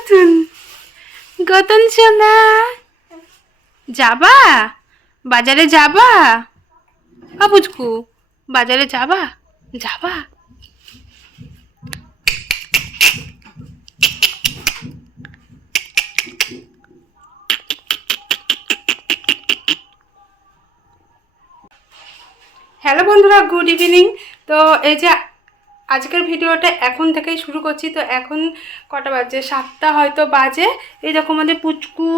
গতন গতন সোনা। যাবা? বাজারে যাবা? বাবুজকু বাজারে যাবা? যাবা? হ্যালো বন্ধুরা, গুড ইভিনিং। তো এই যে আজকের ভিডিওটা এখন থেকেই শুরু করছি। তো এখন কটা বাজে? সাতটা হয়তো বাজে। এই দেখো আমাদের পুচকু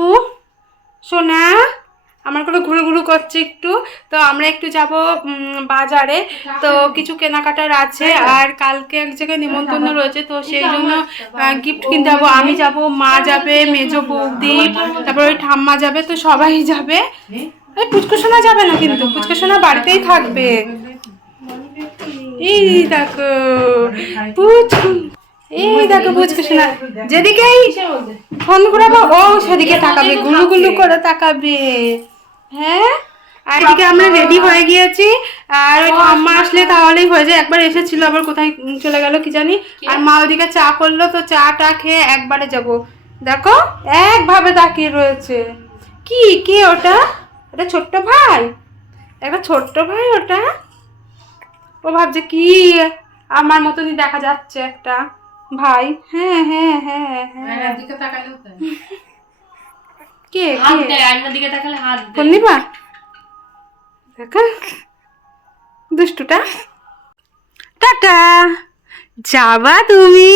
সোনা আমার করে ঘুরু ঘুরু করছে একটু। তো আমরা একটু যাব বাজারে। তো কিছু কেনাকাটার আছে আর কালকে এক জায়গায় নিমন্ত্রণ রয়েছে। তো সেই জন্য গিফট কিনতে যাব। আমি যাব মা যাবে মেজো বৌদি তারপর ওই ঠাম্মা যাবে তো সবাই যাবে। এই পুচকু সোনা যাবে না কিন্তু। পুচকু সোনা বাড়িতেই থাকবে। এই দেখো পুচকু এই দেখো পুচকু সোনা যেদিকেই ফোন ঘুরাবো ও সেদিকে তাকাবে গুলু গুলু করে তাকাবে। হ্যাঁ? আর এদিকে আমরা রেডি হয়ে গিয়েছি। আর ওই ঠাম্মা আসলে তাহলেই হয়ে যায়। একবার এসেছিল আবার কোথায় চলে গেল কি জানি। আর মা ওদিকে চা করল তো চা টা খেয়ে একবারে যাব। দেখো একভাবে তাকিয়ে রয়েছে। কি? কে ওটা? ওটা ছোট্ট ভাই? একটা ছোট্ট ভাই ওটা? ও ভাবছে কি? আমার মতনই দেখা যাচ্ছে একটা ভাই। হ্যাঁ হ্যাঁ হ্যাঁ হ্যাঁ দিকে তাকালে কে কে? আয়নার দিকে তাকালে হাত দেখা। দুষ্টুটা। টাটা। যাবা তুমি?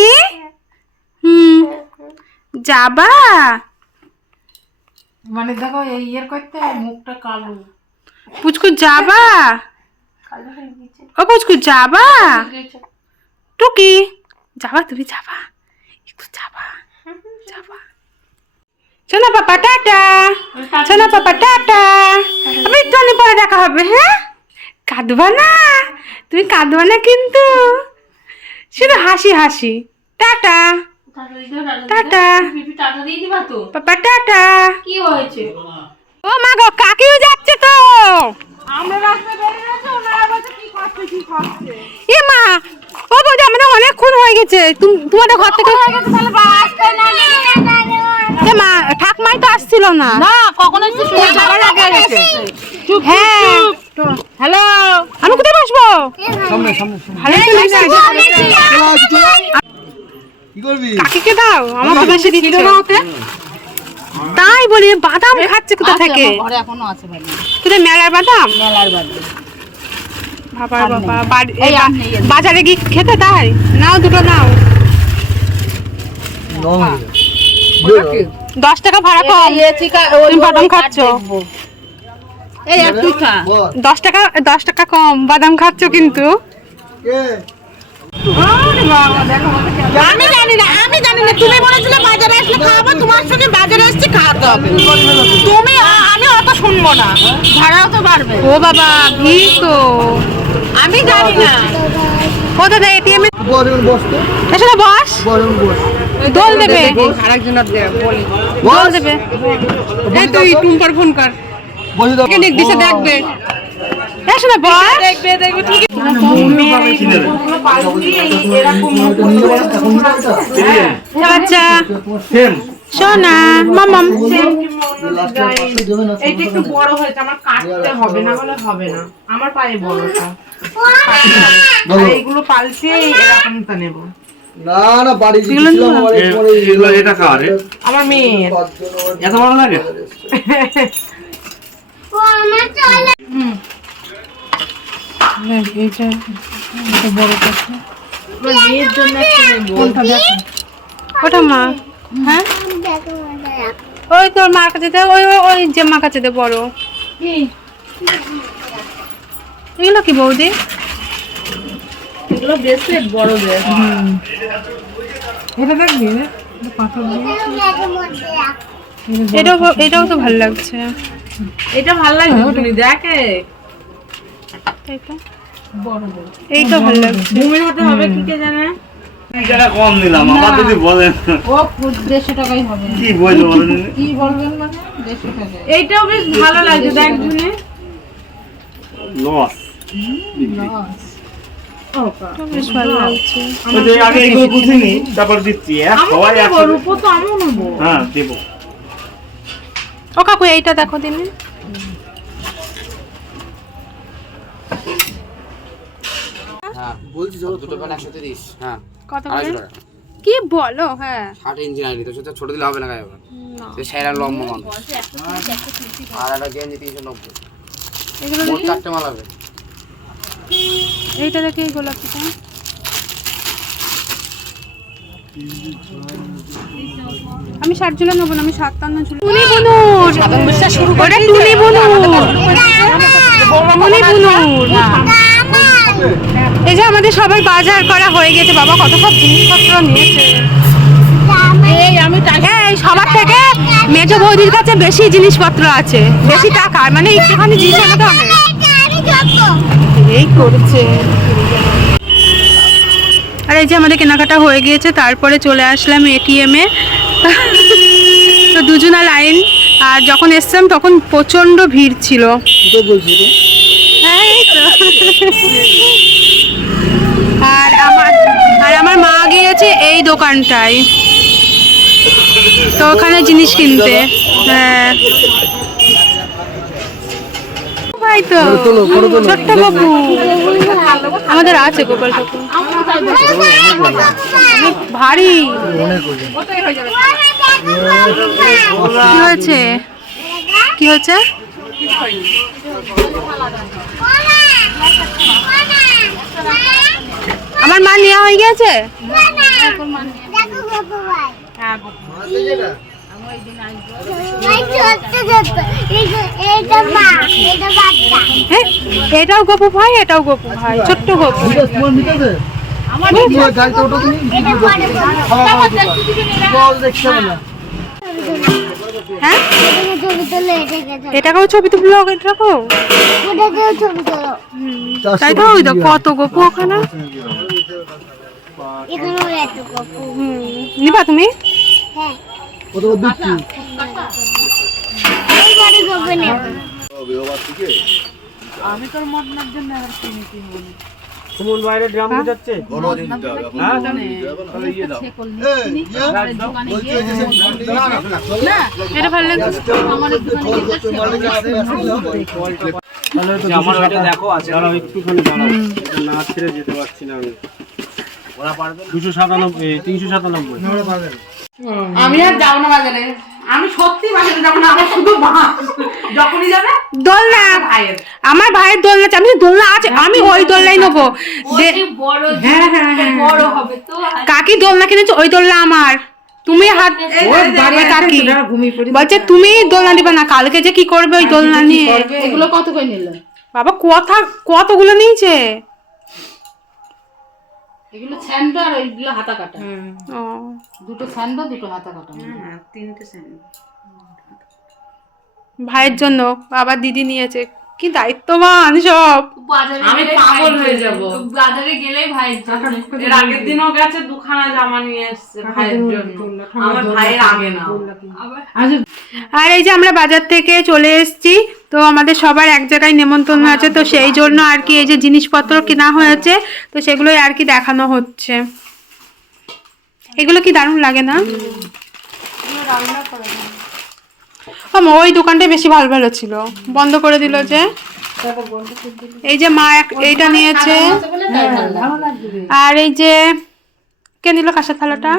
হুম। যাবা? মানে দেখো এই ইয়ের করতে মুখটা কালো। পুচকু যাবা? হয়ে ও পুচকু যাবা? টুকি। যাবা তুমি যাবা। একটু যাবা। যাবা। শোনা পাপা টাটা। শোনা পাপা টাটা। আমি একটু পরে দেখা হবে হ্যাঁ? কাঁদবা না। তুমি কাঁদবা না কিন্তু। শুধু হাসি হাসি। টাটা। টাটা। পিপি টাটা দিয়ে দিবা তো? Papa tata. কি হয়েছে? ও মা গো কাকিও যাচ্ছে তো। আমরা রাস্তায় বেরিয়ে গেছে ওনারা বলছে কি করছে কি করছে এ মা ও বৌদি আমাদের অনেকক্ষণ হয়ে গেছে। তুম- তোমাদের ঘর থেকে এ মা ঠাকমাই তো আসছিল না। না কখন এসেছে আগে গেছে হ্যাঁ। হ্যালো। আমি কোথায় বসবো? ভালো কি করবি? কাকিকে দাও আমার দিচ্ছে তাই বলি বাদাম খাচ্ছে কোথা থেকে? ঘরে এখনও আছে ভাই। কোথায় মেলার বাদাম? মেলার বাড়ি বাবা বাবা বাজারে গিয়ে খেতে তাই নাও দুটো নাও। দশ টাকা ভাড়া কম। তুমি বাদাম খাচ্ছ? দশ টাকা দশ টাকা কম। বাদাম খাচ্ছ কিন্তু। আমি জানি না আমি জানি না। তুমি বলেছিলে বাজারে আসলে খাওয়াবো তোমার সঙ্গে বাজারে এসেছি খাওয়াতে হবে। তুমি আমি অত শুনব না। ভাড়াও তো বাড়বে। ও বাবা ভিড় তো। ও দাদা এটিএম এ বরং বসতো এসে না বস বরং বস? দোল দেবে। আরেকজনের বলি। দোল দেবে। এই তুই টুম্পার ফোন কর বসে দাও মেকানিক দিছে দেখবে। এসে না বস। দেখবে দেখবে ঠিক বাচ্চা সোনা মামাম এইটা একটু বড় হয়েছে আমার কাটতে হবে না বলে হবে না। আমার পায়ে বড়টা এইগুলো পাল্টে এরকমটা নেব। না না বাড়ি আমার এটা কার আমার এত ভালো লাগে? আমার মেয়ের জন্য একটা ওটা মা। হ্যাঁ? ওই তোর মার কাছে দে ওই ওই- ওই যে মা কাছে দে বড়। এগুলো কি বৌদি? এগুলো ব্রেসলেট বড় ব্রেসলেট এটা দেখবি এটাও এটাও তো ভালো লাগছে। এটা ভালো লাগবে তুমি দেখে এইটা ভালো লাগছে। ভূমির হাতে হবে কি কে জানে? টাকা কম দিলাম আমার যদি বলেন। ও দেড়শো টাকাই হবে। কি বলব বলেন? কি বলবেন মানে? দেড়শো টাকা। এইটাও বেশ ভালো লাগছে দেখ শুনে। লস বেশ ভালো লাগছে। ওই যে আগে এগুলো বুঝিনি তারপর দিচ্ছি। সবাই তো আমিও নেব। হ্যাঁ দেবো। ও কাকু এইটা দেখো দিনে। হ্যাঁ। বলছি দুটো প্যান্ট একসাথে দিস। হ্যাঁ। কত করে? কি বলো? হ্যাঁ। ষাট ইঞ্চি সেটা ছোট দিলে হবে না গায়ে। সে সেরা লম্বা মানুষ। আর একটা গেঞ্জি তিনশো নব্বই। এগুলো চারটে মাল হবে। এইটা দেখি গোলাপিটা আমি ষাট ঝুলা নেব না আমি সাতান্ন টুনি বুনুর। শুরু করে টুনি বুনুর। টুনি বুনুর। এই যে আমাদের সবাই বাজার করা হয়ে গেছে বাবা কত সব জিনিসপত্র নিয়েছে। এই আমি এই সবার থেকে মেজ বৌদির কাছে বেশি জিনিসপত্র আছে বেশি টাকা মানে একটুখানি জিনিস আনাতে হবে এই করছে। আর এই যে আমাদের কেনাকাটা হয়ে গিয়েছে তারপরে চলে আসলাম এটিএমে তো দুজনা লাইন আর যখন এসছিলাম তখন প্রচণ্ড ভিড় ছিল তো বলছি এটা হ্যাঁ, এই তো। আর আমার আর আমার মা গিয়েছে এই দোকানটায়। তো ওখানে জিনিস কিনতে। হ্যাঁ। ভাই তো তোলো, ফটো তোলো। ছোট্ট বাবু। আমাদের আছে গোপাল ঠাকুর। ভারী। কি হয়েছে? কি হয়েছে? আমার মা নেওয়া হয়ে গেছে? হ্যাঁ এটাও গপু ভাই এটাও গপু ভাই ছোট্ট গপু। দেখতে হ্যাঁ? ছবি এটাকেও ছবি তুললো এটাকেও তাই তো ওই তো কত গপু ওখানে? নিবা তুমি? হ্যাঁ কত করে দিচ্ছি এই বাড়ি কপু নেব সুমন বাইরে ড্রাম বুঝাচ্ছে? হ্যাঁ এই, ইয়ে, আমার ওইটা দেখো আছে। একটুখানি দাঁড়াও। না ছেড়ে যেতে পারছি না আমি। দুশো সাতানব্বই তিনশো সাতানব্বই। আমি আর যাব না বাজারে। আমি সত্যি বাজারে যাব না আমার শুধু যখনই যাবে দোলনা। ভাইয়ের। আমার ভাইয়ের দোলনা আছে আমি দোলনা আছে আমি ওই দোলনাই নেব। যে হ্যাঁ হ্যাঁ হ্যাঁ কাকি দোলনা কিনেছে? ওই দোলনা আমার। তুমি হাত কাকি। বলছে তুমি দোলনা দিবে না কালকে যে কি করবে ওই দোলনা নিয়ে? এগুলো কত করে নিল? বাবা কথা কতগুলো নিয়েছে? এগুলো আর ওইগুলো হাতা কাটা। ও। দুটো দুটো হাতা কাটা। ভাইয়ের জন্য বাবার দিদি নিয়েছে। কি দায়িত্ববান সব। আমি পাগল হয়ে যাব। বাজারে গেলেই ভাইয়ের জন্য। এর আগের দিনও গেছে দুখানা জামা নিয়ে এসেছে ভাইয়ের জন্য। আমার ভাইয়ের আগে না। আর এই যে আমরা বাজার থেকে চলে এসেছি তো আমাদের সবার এক জায়গায় নেমন্তন্ন আছে তো সেই জন্য আর কি এই যে জিনিসপত্র কেনা হয়েছে। তো সেগুলোই আর কি দেখানো হচ্ছে। এগুলো কি দারুণ লাগে না? ওই দোকানটাই বেশি ভালো ভালো ছিল। বন্ধ করে দিল যে। এই যে মা এইটা নিয়েছে। আর এই যে কে নিল কাঁসার থালাটা?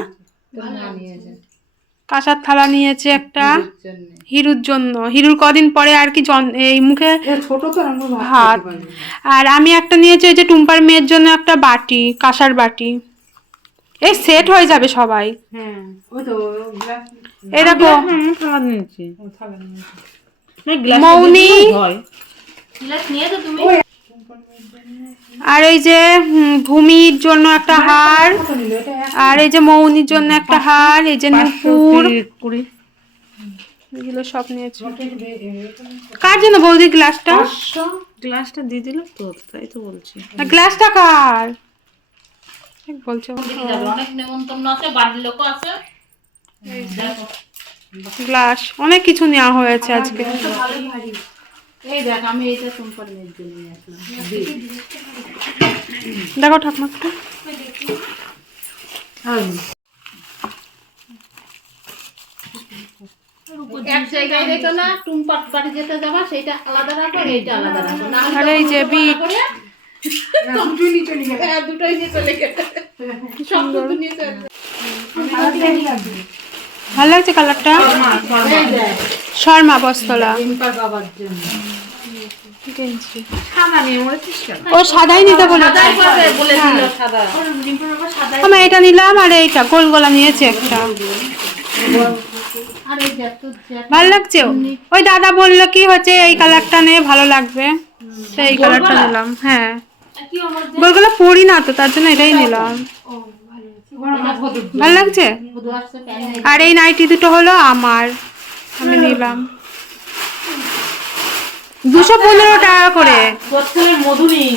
কাঁসার থালা নিয়েছে একটা হিরুর জন্য। হিরুর কদিন পরে আর কি জন- এই মুখে ভাত আর আমি একটা নিয়েছি ওই যে টুম্পার মেয়ের জন্য একটা বাটি কাঁসার বাটি। এই সেট হয়ে যাবে সবাই। এরকম মৌনি। নিয়ে তো তুমি আর এই যে ভূমির জন্য একটা হার আর এই যে মৌনির জন্য একটা হার এই যে নুপুর। এগুলো সব নিয়েছে। কার জন্য বৌদি গ্লাসটা? গ্লাসটা দিয়ে দিল তো তাই তো বলছি। গ্লাসটা কার? বলছো অনেক নেমন্তন্ন আছে বাড়ির লোকও আছে। গ্লাস অনেক কিছু নেওয়া হয়েছে আজকে। এই দেখ আমি এইটা টুম্পার মেয়ের জন্য আসলাম। দেখো ঠাকুমা। এক জায়গায় রেখো না টুম্পার বাড়ি যেতে যাবা সেটা আলাদা রাখো এইটা আলাদা রাখো। না এই যে বিট। হ্যাঁ, দুটোই নিয়ে চলে গেছে। সব দুটো নিয়ে চলে ভালো লাগছে কালারটা? শর্মা বস্তলা বাবার জন্য সাদা নিয়ে মরেছিস কেন ও সাদাই নিতে বলেছে। সাদাই পাবে বলেছিল সাদা। আমি এটা নিলাম আর এইটা গোল গোলা নিয়েছি একটা। ভালো লাগছে? ওই দাদা বলল কি হচ্ছে এই কালারটা নে ভালো লাগবে। এই কালারটা নিলাম হ্যাঁ। আমার গোলগুলো পরি না তো তার জন্য এটাই নিলাম। ভালো লাগছে। আর এই নাইটি দুটো হলো আমার আমি নিলাম। দুশো পনেরো টাকা করে। মধু নিয়ে